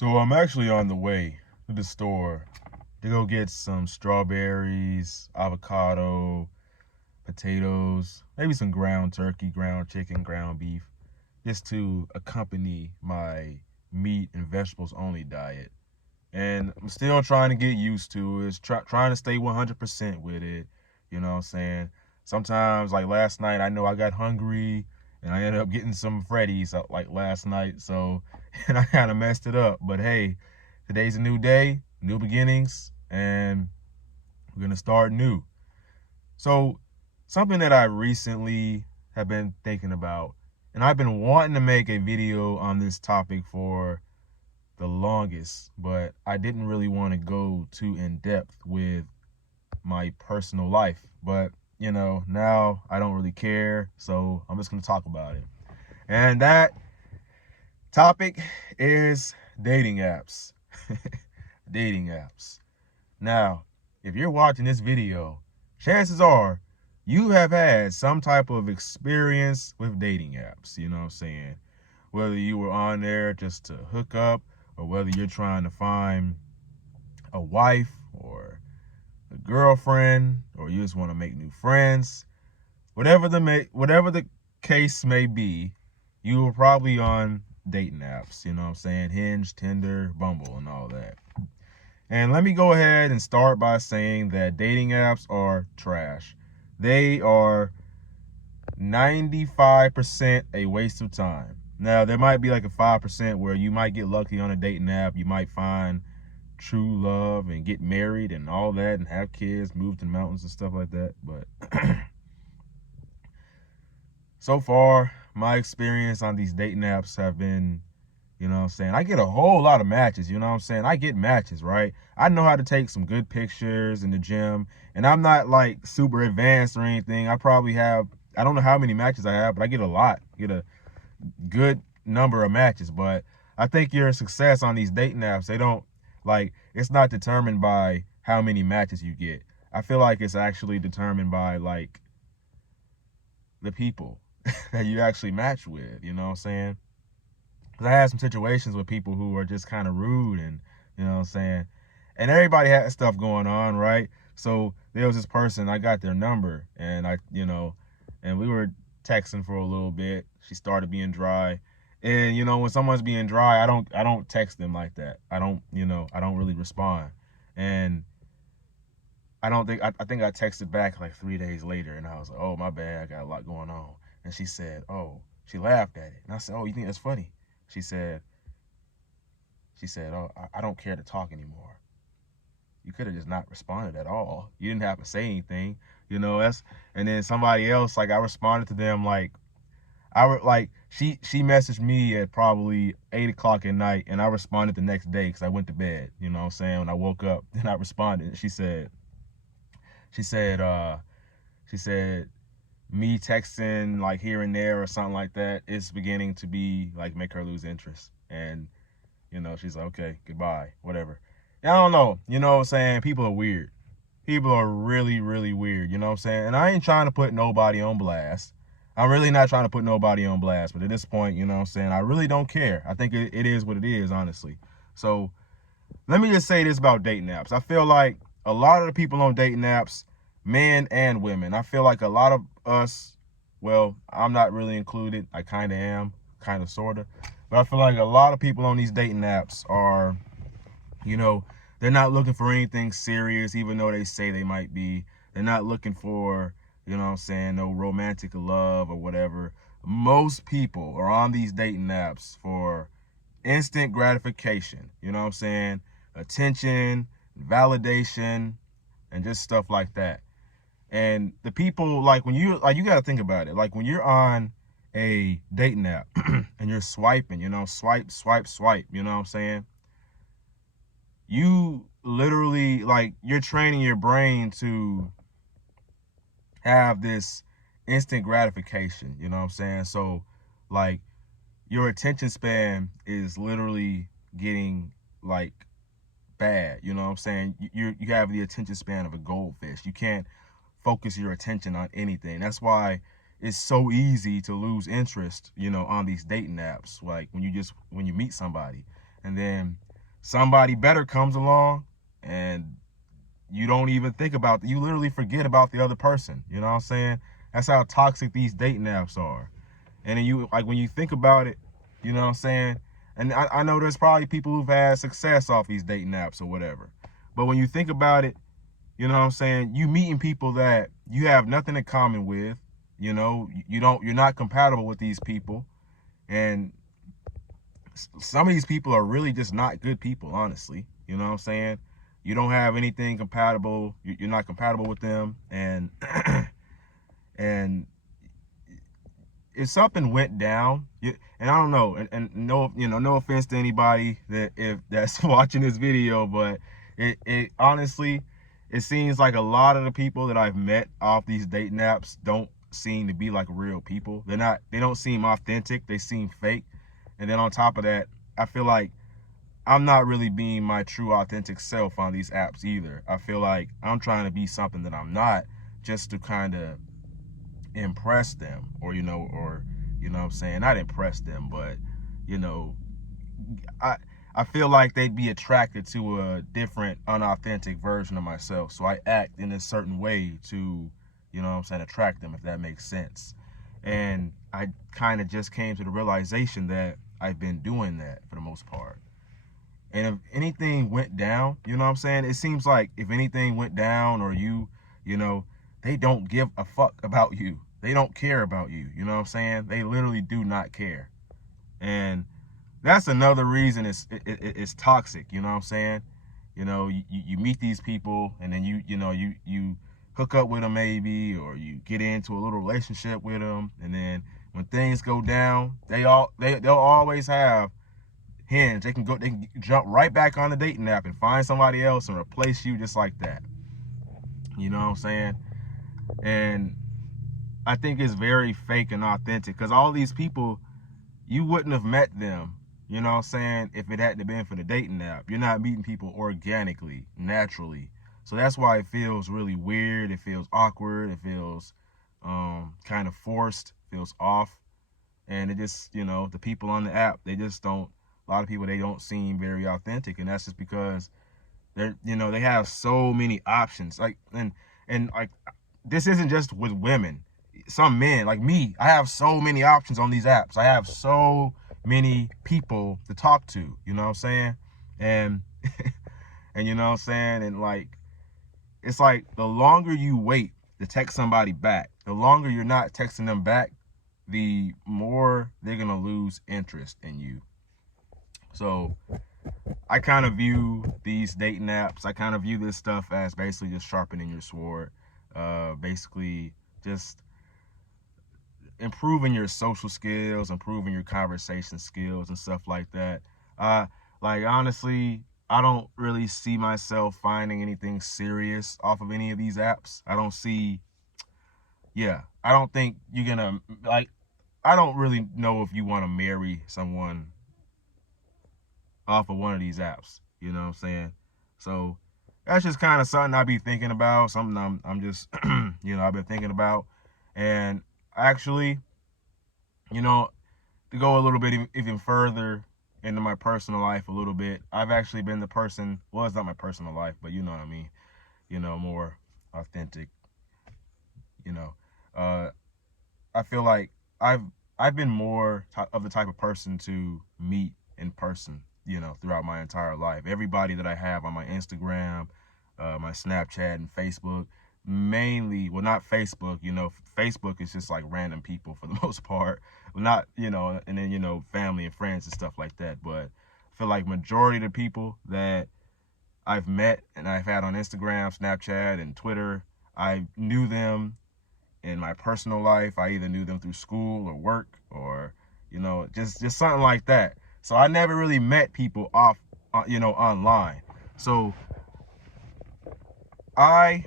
So I'm actually on the way to the store to go get some strawberries, avocado, potatoes, maybe some ground turkey, ground chicken, ground beef, just to accompany my meat and vegetables only diet. And I'm still trying to get used to it, trying to stay 100% with it. You know what I'm saying? Sometimes, like last night, I know I got hungry and I ended up getting some Freddy's like last night. So, and I kind of messed it up. But hey, today's a new day, new beginnings, and we're going to start new. So, something that I recently have been thinking about, and I've been wanting to make a video on this topic for the longest, but I didn't really want to go too in depth with my personal life. But, now I don't really care, so I'm just going to talk about it. And that topic is dating apps. Dating apps. Now, if you're watching this video, chances are you have had some type of experience with dating apps, you know what I'm saying? Whether you were on there just to hook up, or whether you're trying to find a wife or a girlfriend, or you just want to make new friends, whatever the case may be, you were probably on dating apps, you know what I'm saying? Hinge, Tinder, Bumble, and all that. And let me go ahead and start by saying that dating apps are trash. They are 95% a waste of time. Now, there might be like a 5% where you might get lucky on a dating app. You might find true love and get married and all that and have kids, move to the mountains and stuff like that. But so far, my experience on these dating apps have been, you know what I'm saying, I get a whole lot of matches, you know what I'm saying? I get matches, right? I know how to take some good pictures in the gym, and I'm not like super advanced or anything. I don't know how many matches I have, but I get a lot, get a good number of matches. But I think your success on these dating apps, it's not determined by how many matches you get. I feel like it's actually determined by like the people that you actually match with, you know what I'm saying? Because I had some situations with people who are just kind of rude and, you know what I'm saying? And everybody had stuff going on, right? So there was this person, I got their number, and and we were texting for a little bit. She started being dry. And, when someone's being dry, I don't text them like that. I don't really respond. And I think I texted back like 3 days later, and I was like, oh, my bad, I got a lot going on. And she said, oh, she laughed at it. And I said, oh, you think that's funny? She said, oh, I don't care to talk anymore. You could have just not responded at all. You didn't have to say anything. And then somebody else, like I responded to them she messaged me at probably 8 o'clock at night, and I responded the next day because I went to bed. You know what I'm saying? When I woke up, then I responded. She said, me texting like here and there or something like that is beginning to be like make her lose interest. And, she's like, okay, goodbye, whatever. And I don't know, you know what I'm saying? People are weird. People are really, really weird, you know what I'm saying? And I ain't trying to put nobody on blast. I'm really not trying to put nobody on blast. But at this point, you know what I'm saying, I really don't care. I think it is what it is, honestly. So let me just say this about dating apps. I feel like a lot of the people on dating apps, men and women, I feel like a lot of us, well, I'm not really included. I kind of am, kind of, sort of. But I feel like a lot of people on these dating apps are, they're not looking for anything serious, even though they say they might be. They're not looking for, you know what I'm saying, no romantic love or whatever. Most people are on these dating apps for instant gratification, you know what I'm saying? Attention, validation, and just stuff like that. And the people, like, you got to think about it. Like, when you're on a dating app and you're swiping, swipe, swipe, swipe, you know what I'm saying? You literally, like, you're training your brain to have this instant gratification, you know what I'm saying? So, like, your attention span is literally getting, like, bad, you know what I'm saying? You have the attention span of a goldfish. You can't focus your attention on anything. That's why it's so easy to lose interest, on these dating apps. Like when you meet somebody, and then somebody better comes along and you don't even think about, you literally forget about the other person. You know what I'm saying? That's how toxic these dating apps are. And then you, like, when you think about it, you know what I'm saying? And I know there's probably people who've had success off these dating apps or whatever. But when you think about it, you know what I'm saying? You meeting people that you have nothing in common with, you're not compatible with these people. And some of these people are really just not good people, honestly. You know what I'm saying? You don't have anything compatible. You're not compatible with them. And, and if something went down, and I don't know, and no, no offense to anybody that's watching this video, but it honestly, it seems like a lot of the people that I've met off these dating apps don't seem to be like real people. They don't seem authentic. They seem fake. And then on top of that, I feel like I'm not really being my true authentic self on these apps either. I feel like I'm trying to be something that I'm not, just to kind of impress them, or what I'm saying, not impress them, but you know I I feel like they'd be attracted to a different, unauthentic version of myself, so I act in a certain way to, what I'm saying, attract them, if that makes sense. And I kind of just came to the realization that I've been doing that for the most part. And if anything went down, you know what I'm saying? It seems like if anything went down, or you know, they don't give a fuck about you. They don't care about you. You know what I'm saying? They literally do not care. And that's another reason it's toxic. You know what I'm saying? You meet these people, and then you hook up with them maybe, or you get into a little relationship with them, and then when things go down, they'll always have hinge. They can jump right back on the dating app and find somebody else and replace you just like that. You know what I'm saying? And I think it's very fake and authentic, because all these people, you wouldn't have met them, you know what I'm saying, if it hadn't been for the dating app. You're not meeting people organically, naturally. So that's why it feels really weird. It feels awkward. It feels kind of forced, feels off. And it just, the people on the app, they just don't, a lot of people, they don't seem very authentic. And that's just because they have so many options. And like, this isn't just with women. Some men, like me, I have so many options on these apps. I have so many people to talk to, you know what I'm saying? And and you know what I'm saying? And like, it's like, the longer you wait to text somebody back, the longer you're not texting them back, the more they're gonna lose interest in you. So I kind of view these dating apps, I kind of view this stuff as basically just sharpening your sword. Basically just improving your social skills, improving your conversation skills and stuff like that. Like, honestly, I don't really see myself finding anything serious off of any of these apps. I don't think you're gonna, like, I don't really know if you want to marry someone off of one of these apps. You know what I'm saying? So that's just kind of something I be thinking about, something I'm just, I've been thinking about. And actually, to go a little bit even further into my personal life a little bit, I've actually been the person, well, it's not my personal life, but you know what I mean, more authentic, you know. Uh, I feel like I've I've been more of the type of person to meet in person, throughout my entire life. Everybody that I have on my Instagram, my Snapchat, and Facebook, mainly, well, not Facebook. Facebook is just like random people for the most part. Not, and then family and friends and stuff like that. But I feel like majority of the people that I've met and I've had on Instagram, Snapchat, and Twitter, I knew them in my personal life. I either knew them through school or work, or just something like that. So I never really met people off online. So I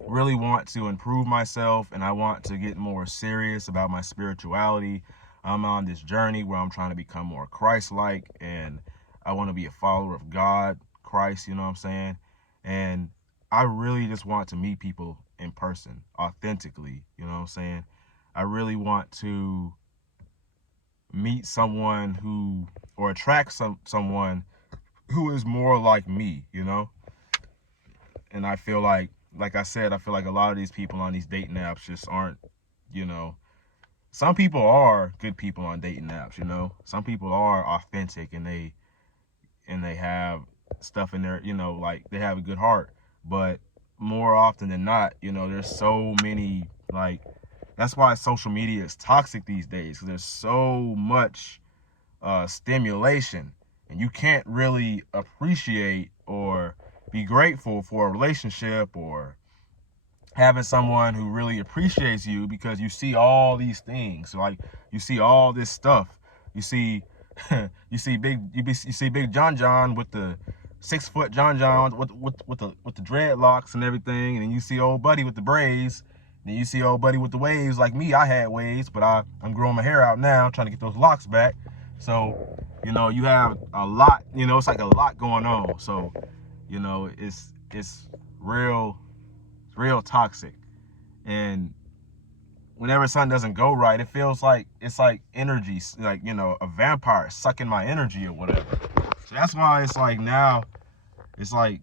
really want to improve myself, and I want to get more serious about my spirituality. I'm on this journey where I'm trying to become more Christ-like, and I want to be a follower of God, Christ, you know what I'm saying? And I really just want to meet people in person, authentically, you know what I'm saying? I really want to meet someone or attract someone who is more like me, you know? And I feel like I said, I feel like a lot of these people on these dating apps just aren't, you know, some people are good people on dating apps, you know? Some people are authentic and they have stuff in there, you know, like they have a good heart. But more often than not, you know, there's so many, like, that's why social media is toxic these days, because there's so much stimulation, and you can't really appreciate or be grateful for a relationship or having someone who really appreciates you, because you see all these things. Like, you see all this stuff. You see you see Big John with the 6 foot John with the dreadlocks and everything, and then you see old buddy with the braids. Then you see old buddy with the waves. Like me, I had waves, but I'm growing my hair out now, trying to get those locks back. So, you know, you have a lot, you know, it's like a lot going on. So, you know, it's real toxic. And whenever something doesn't go right, it feels like it's like energy, like, you know, a vampire sucking my energy or whatever. So that's why it's like now, it's like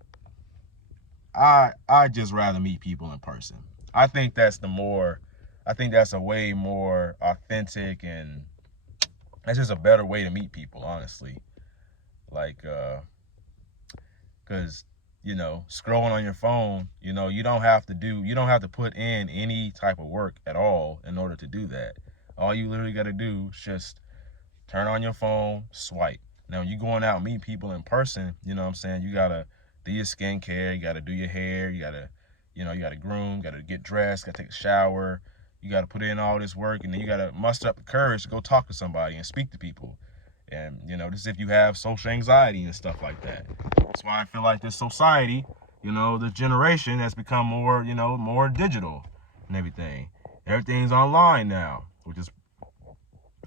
I just rather meet people in person. I think that's I think that's a way more authentic, and that's just a better way to meet people, honestly. Like, because, you know, scrolling on your phone, you know, you don't have to put in any type of work at all in order to do that. All you literally got to do is just turn on your phone, swipe. Now, when you going out and meet people in person, you know what I'm saying, you got to do your skincare, you got to do your hair, you got to, you know, you got to groom, got to get dressed, got to take a shower, you got to put in all this work, and then you got to muster up the courage to go talk to somebody and speak to people. And, you know, this is if you have social anxiety and stuff like that. That's why I feel like this society, you know, the generation has become more, you know, more digital and everything. Everything's online now, which is,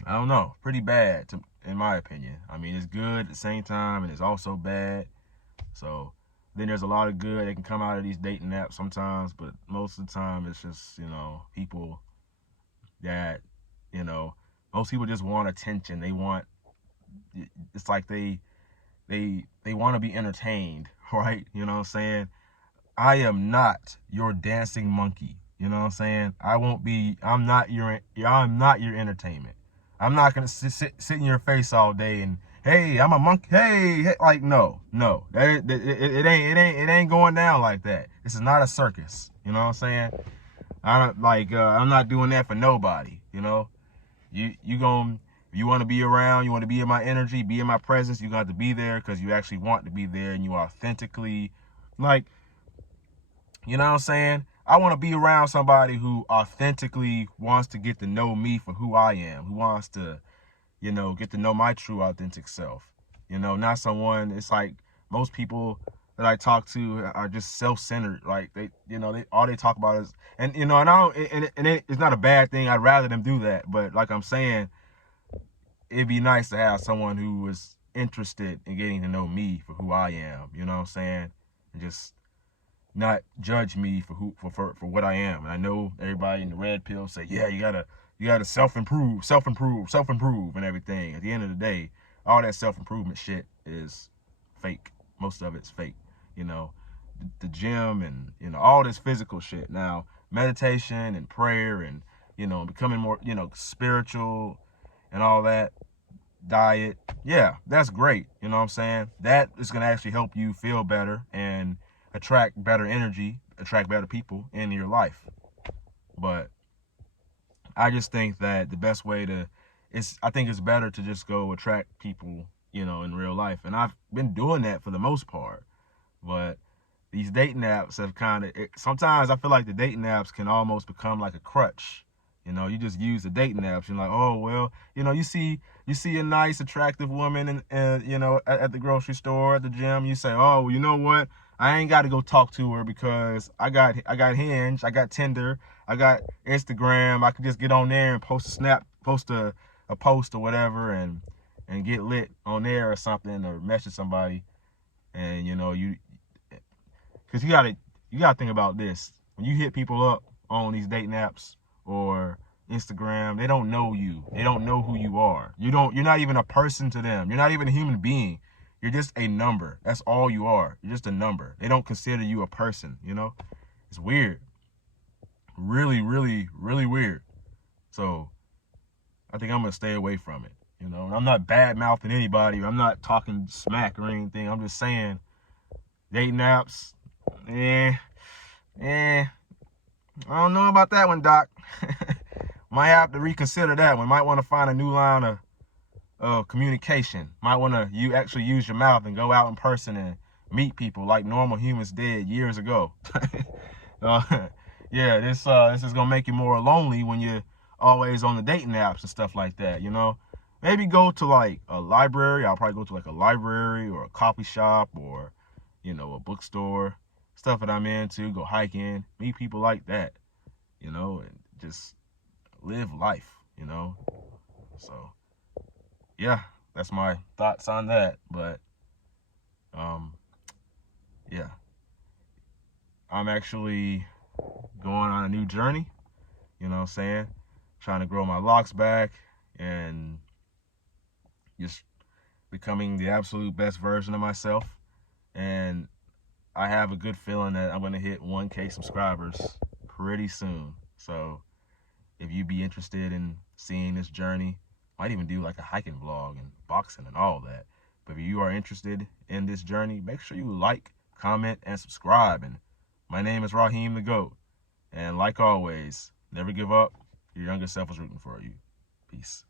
I don't know, pretty bad in my opinion. I mean, it's good at the same time, and it's also bad. So then there's a lot of good that can come out of these dating apps sometimes, but most of the time it's just, you know, people that, you know, most people just want attention. They want, it's like they want to be entertained, right? You know what I'm saying? I am not your dancing monkey. You know what I'm saying? I'm not your entertainment. I'm not gonna sit in your face all day and, hey, I'm a monkey. Hey, like, no, it ain't going down like that. This is not a circus. You know what I'm saying? I'm not doing that for nobody. You know, if you want to be around, you want to be in my energy, be in my presence, you got to be there because you actually want to be there, and you authentically, like, you know what I'm saying? I want to be around somebody who authentically wants to get to know me for who I am, who wants to, you know, get to know my true authentic self. You know, not someone, it's like most people that I talk to are just self-centered. Like, they, you know, all they talk about is, and, you know, and I don't, and it's not a bad thing. I'd rather them do that. But like I'm saying, it'd be nice to have someone who was interested in getting to know me for who I am. You know what I'm saying? And just not judge me for what I am. And I know everybody in the red pill say, yeah, you gotta self-improve and everything. At the end of the day, all that self-improvement shit is fake. Most of it's fake. You know, the gym and, you know, all this physical shit. Now, meditation and prayer and, you know, becoming more, you know, spiritual and all that, diet, yeah, that's great. You know what I'm saying? That is going to actually help you feel better and attract better energy, attract better people in your life. But I just think that the best way to, I think it's better to just go attract people, you know, in real life. And I've been doing that for the most part. But these dating apps have sometimes I feel like the dating apps can almost become like a crutch. You know, you just use the dating apps. You're like, oh, well, you know, you see a nice, attractive woman, and you know, at the grocery store, at the gym. You say, oh, well, you know what? I ain't got to go talk to her because I got Hinge, I got Tinder, I got Instagram. I can just get on there and post a post or whatever, and get lit on there or something, or message somebody. And, you know, because you gotta think about this. When you hit people up on these dating apps or Instagram, they don't know you. They don't know who you are. You're not even a person to them. You're not even a human being. You're just a number. That's all you are. You're just a number. They don't consider you a person, you know? It's weird. Really, really, really weird. So I think I'm going to stay away from it. You know, I'm not bad mouthing anybody. I'm not talking smack or anything. I'm just saying dating apps, I don't know about that one, Doc. Might have to reconsider that one. Might want to find a new line of communication. Might want to actually use your mouth and go out in person and meet people like normal humans did years ago. Yeah, this is gonna make you more lonely when you're always on the dating apps and stuff like that. You know, maybe go to like a library. I'll probably go to like a library or a coffee shop or, you know, a bookstore, stuff that I'm into. Go hiking, meet people like that. You know, and just live life. You know, so yeah, that's my thoughts on that. But yeah, I'm actually going on a new journey, you know what I'm saying? Trying to grow my locks back and just becoming the absolute best version of myself. And I have a good feeling that I'm going to hit 1K subscribers pretty soon. So if you'd be interested in seeing this journey, I might even do like a hiking vlog and boxing and all that. But if you are interested in this journey, make sure you like, comment, and subscribe. And my name is Raheem the GOAT. And like always, never give up. Your younger self is rooting for you. Peace.